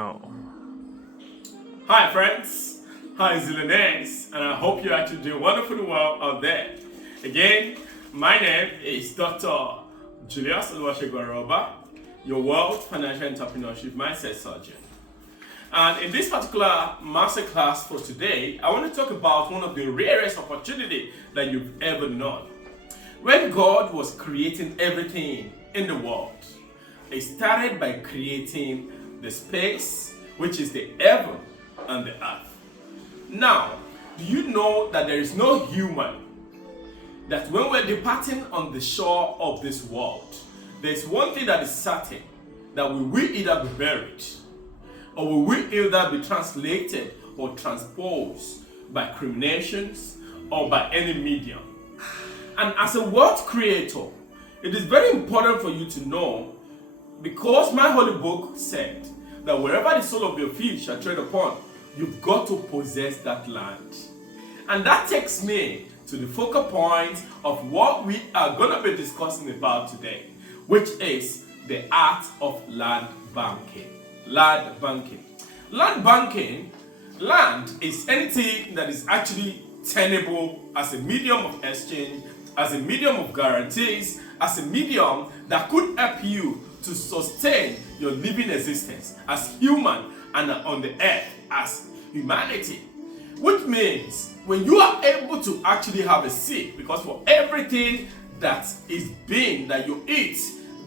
Oh. Hi friends, hi Zillionaires, and I hope you're actually doing wonderfully well out there. Again, my name is Dr. Julius Oluwasegun Aroba, your World Financial Entrepreneurship Mindset Surgeon. And in this particular masterclass for today, I want to talk about one of the rarest opportunities that you've ever known. When God was creating everything in the world, He started by creating the space, which is the heaven and the earth. Now, do you know that there is no human that when we're departing on the shore of this world, there's one thing that is certain, that we will either be buried or we will either be translated or transposed by criminations or by any medium. And as a world creator, it is very important for you to know, because my holy book said that wherever the sole of your feet shall tread upon, you've got to possess that land. And that takes me to the focal point of what we are going to be discussing about today, which is the art of land banking. Land banking. Land banking, land is anything that is actually tenable as a medium of exchange, as a medium of guarantees, as a medium that could help you to sustain your living existence as human and on the earth as humanity. Which means when you are able to actually have a seed, because for everything that is being, that you eat,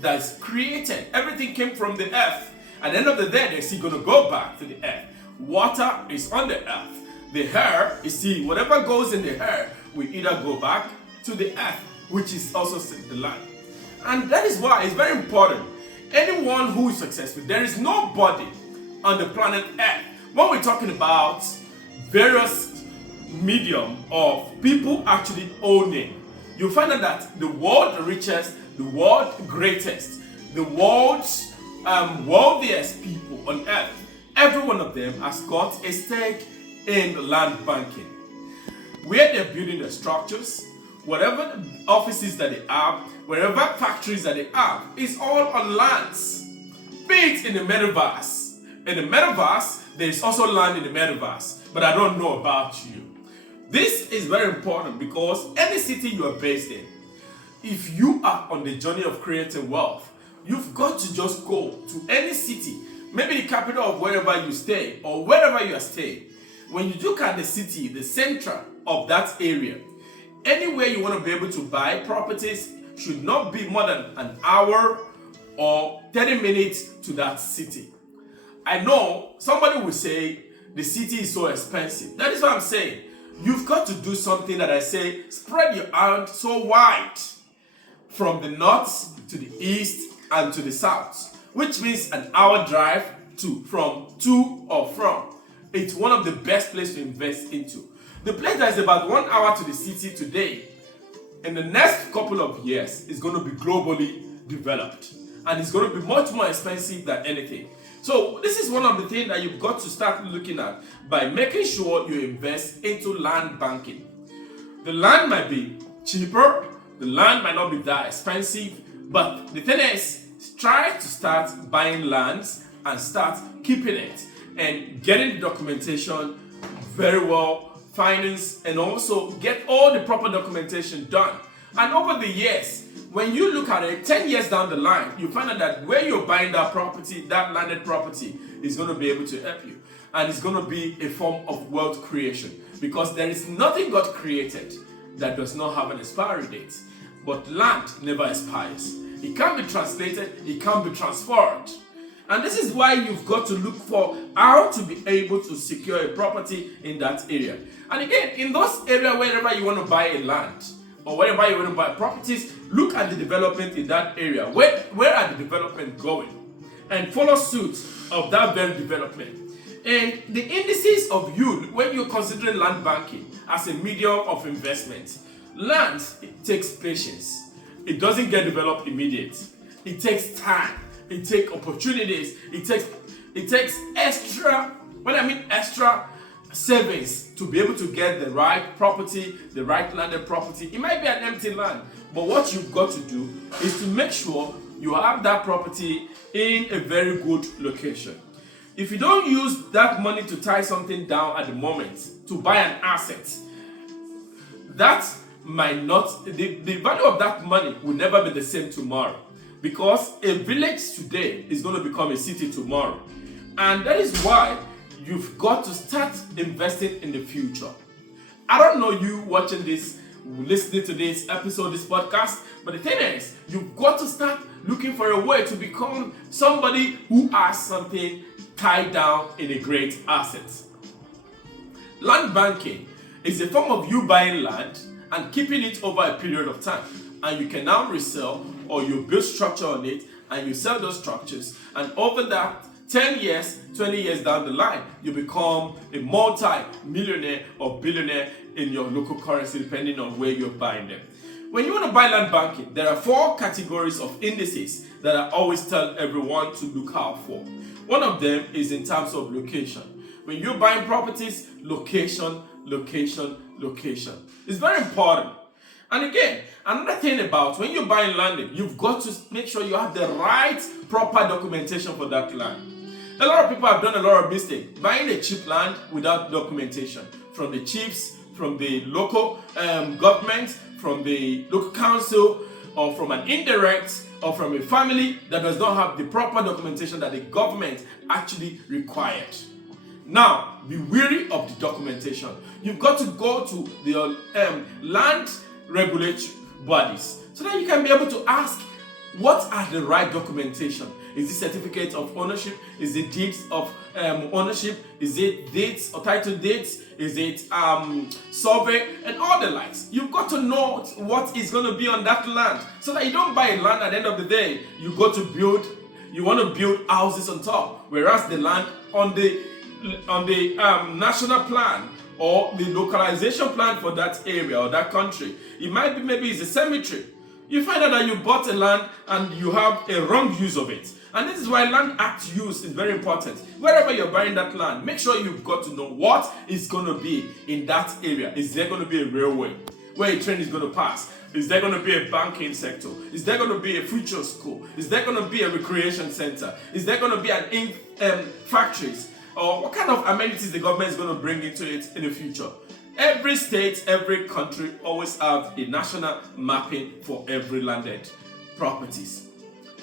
that's created, everything came from the earth. At the end of the day, they're still going to go back to the earth. Water is on the earth. The hair, you see, whatever goes in the hair will either go back to the earth, which is also the land. And that is why it's very important. Anyone who is successful, there is nobody on the planet Earth, when we're talking about various medium of people actually owning, you find out that the world richest, the world greatest, the world's wealthiest people on earth, every one of them has got a stake in land banking, where they're building their structures, whatever offices that they have, wherever factories that they have, is all on lands. Be it in the metaverse. In the metaverse, there is also land in the metaverse, but I don't know about you. This is very important because any city you are based in, if you are on the journey of creating wealth, you've got to just go to any city, maybe the capital of wherever you stay or wherever you are staying. When you look at the city, the center of that area, anywhere you want to be able to buy properties should not be more than an hour or 30 minutes to that city. I know somebody will say the city is so expensive. That is what I'm saying. You've got to do something that I say, spread your hand so wide from the north to the east and to the south, which means an hour drive to or from. It's one of the best places to invest into. The place that is about 1 hour to the city today, in the next couple of years, is going to be globally developed. And it's going to be much more expensive than anything. So this is one of the things that you've got to start looking at by making sure you invest into land banking. The land might be cheaper, the land might not be that expensive, but the thing is, try to start buying lands and start keeping it and getting the documentation very well, finance, and also get all the proper documentation done. And over the years, when you look at it 10 years down the line, you find out that where you're buying that property, that landed property, is going to be able to help you. And it's going to be a form of wealth creation, because there is nothing God created that does not have an expiry date. But land never expires. It can be translated, it can be transferred. And this is why you've got to look for how to be able to secure a property in that area. And again, in those areas, wherever you want to buy a land or wherever you want to buy properties, look at the development in that area. Where are the development going? And follow suit of that very development. And the indices of yield, when you're considering land banking as a medium of investment, land, it takes patience. It doesn't get developed immediate. It takes time. It takes opportunities. It takes extra, when I mean extra savings to be able to get the right property, the right landed property. It might be an empty land, but what you've got to do is to make sure you have that property in a very good location. if you don't use that money to tie something down at the moment to buy an asset, that might not, the value of that money will never be the same tomorrow, because a village today is going to become a city tomorrow. And that is why you've got to start investing in the future. I don't know you watching this, listening to this episode, this podcast, but the thing is, you've got to start looking for a way to become somebody who has something tied down in a great asset. Land banking is a form of you buying land and keeping it over a period of time, and you can now resell, or you build structure on it and you sell those structures, and over that 10 years, 20 years down the line, you become a multi-millionaire or billionaire in your local currency, depending on where you're buying them. When you want to buy land banking, there are 4 categories of indices that I always tell everyone to look out for. One of them is in terms of location. When you're buying properties, location, location, location. It's very important. And again, another thing about when you're buying land, you've got to make sure you have the right proper documentation for that land. A lot of people have done a lot of mistakes buying a cheap land without documentation from the chiefs, from the local government, from the local council, or from an indirect, or from a family that does not have the proper documentation that the government actually required. Now, be wary of the documentation. You've got to go to the land regulatory bodies so that you can be able to ask, what are the right documentation? Is it certificate of ownership? Is it deeds of ownership? Is it deeds or title deeds? Is it survey and all the likes? You've got to know what is going to be on that land, so that you don't buy land at the end of the day. You want to build houses on top, whereas the land on the national plan or the localization plan for that area or that country, it might be maybe it's a cemetery. You find out that you bought a land and you have a wrong use of it. And this is why Land Act use is very important. Wherever you're buying that land, make sure you've got to know what is going to be in that area. Is there going to be a railway where a train is going to pass? Is there going to be a banking sector? Is there going to be a future school? Is there going to be a recreation center? Is there going to be an factories? Or what kind of amenities the government is going to bring into it in the future? Every state, every country always have a national mapping for every landed properties.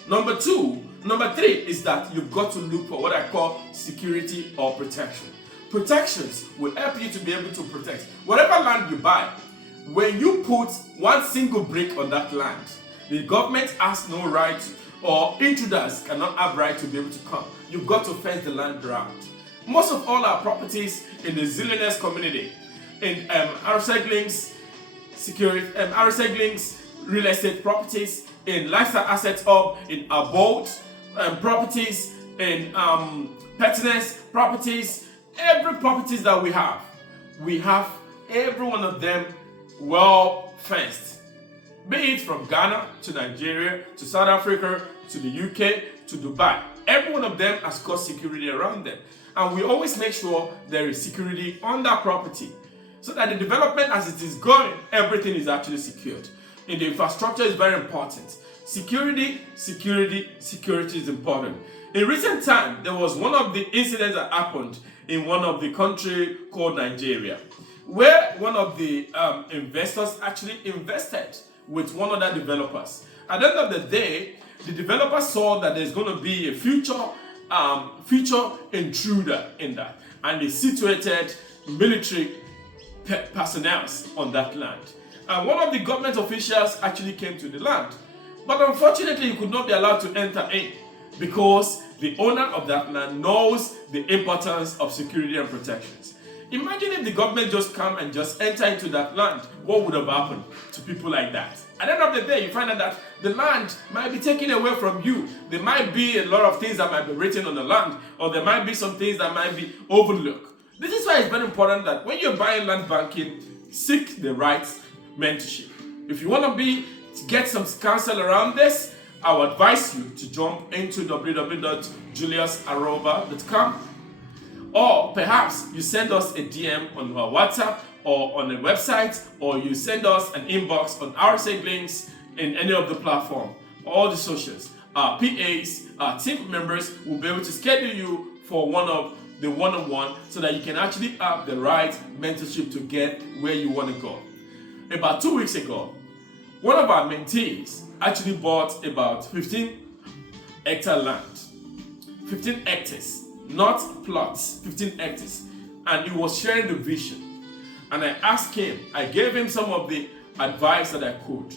Number 3 is that you've got to look for what I call security or protection. Protections will help you to be able to protect whatever land you buy. When you put one single brick on that land, the government has no right, or intruders cannot have right to be able to come. You've got to fence the land around. Most of all our properties in the Zillionaires community, in aroseglinks real estate properties, in lifestyle assets hub, in abode properties, in pertinence properties, every properties that we have every one of them well fenced. Be it from Ghana to Nigeria to South Africa to the UK to Dubai. Every one of them has got security around them. And we always make sure there is security on that property, so that the development as it is going, everything is actually secured. In the infrastructure is very important. Security is important. In recent time, there was one of the incidents that happened in one of the country called Nigeria, where one of the investors actually invested with one of the developers. At the end of the day, the developer saw that there's going to be a future intruder in that, and they situated military personnel on that land. And one of the government officials actually came to the land, but unfortunately he could not be allowed to enter in, because the owner of that land knows the importance of security and protections. Imagine if the government just come and just enter into that land. What would have happened to people like that? At the end of the day, you find out that the land might be taken away from you. There might be a lot of things that might be written on the land, or there might be some things that might be overlooked. This is why it's very important that when you're buying land banking, seek the right mentorship. If you want to get some counsel around this, I would advise you to jump into www.juliusaroba.com, or perhaps you send us a DM on our WhatsApp or on the website, or you send us an inbox on aroseglinks in any of the platform, all the socials. Our PAs, our team members will be able to schedule you for one of the one-on-one so that you can actually have the right mentorship to get where you want to go. About 2 weeks ago, one of our mentees actually bought about 15-hectare land. 15 hectares, not plots, 15 hectares. And he was sharing the vision. And I asked him, I gave him some of the advice that I could.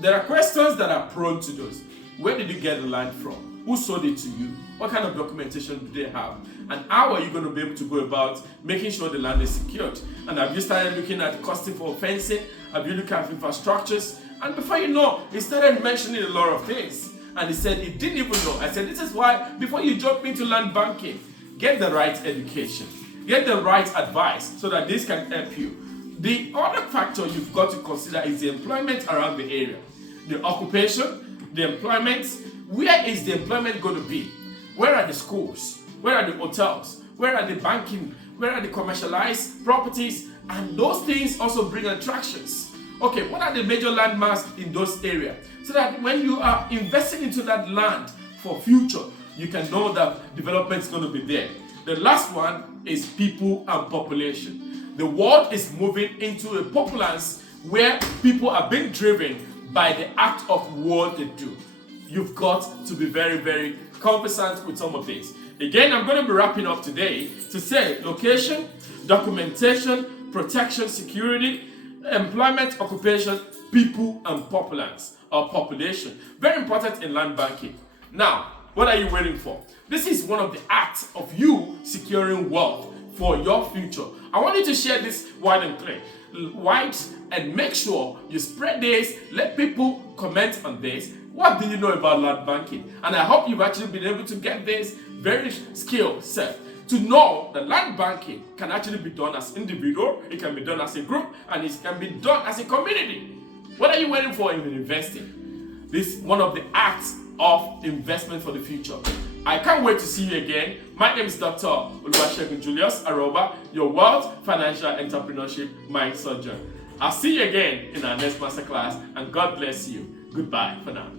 There are questions that are prone to those. Where did you get the land from? Who sold it to you? What kind of documentation do they have? And how are you going to be able to go about making sure the land is secured? And have you started looking at costing for fencing? Have you looked at infrastructures? And before you know, he started mentioning a lot of things. And he said he didn't even know. I said, this is why before you jump into land banking, get the right education. Get the right advice so that this can help you. The other factor you've got to consider is the employment around the area. The occupation, the employment. Where is the employment going to be? Where are the schools? Where are the hotels? Where are the banking? Where are the commercialized properties? And those things also bring attractions. Okay, what are the major landmarks in those areas? So that when you are investing into that land for future, you can know that development is going to be there. The last one is people and population. The world is moving into a populace where people are being driven by the act of what they do. You've got to be very, very conversant with some of this. Again, I'm going to be wrapping up today to say location, documentation, protection, security, employment, occupation, people, and populace or population. Very important in land banking. Now, what are you waiting for? This is one of the acts of you securing wealth for your future. I want you to share this wide and clear. Wide, and make sure you spread this. Let people comment on this. What do you know about land banking? And I hope you've actually been able to get this very skill set to know that land banking can actually be done as individual, it can be done as a group, and it can be done as a community. What are you waiting for in investing? This is one of the acts of investment for the future. I can't wait to see you again. My name is Dr. Oluwasegun Julius Aroba, your Wealth, Financial Entrepreneurship Mind Surgeon. I'll see you again in our next masterclass, and God bless you. Goodbye for now.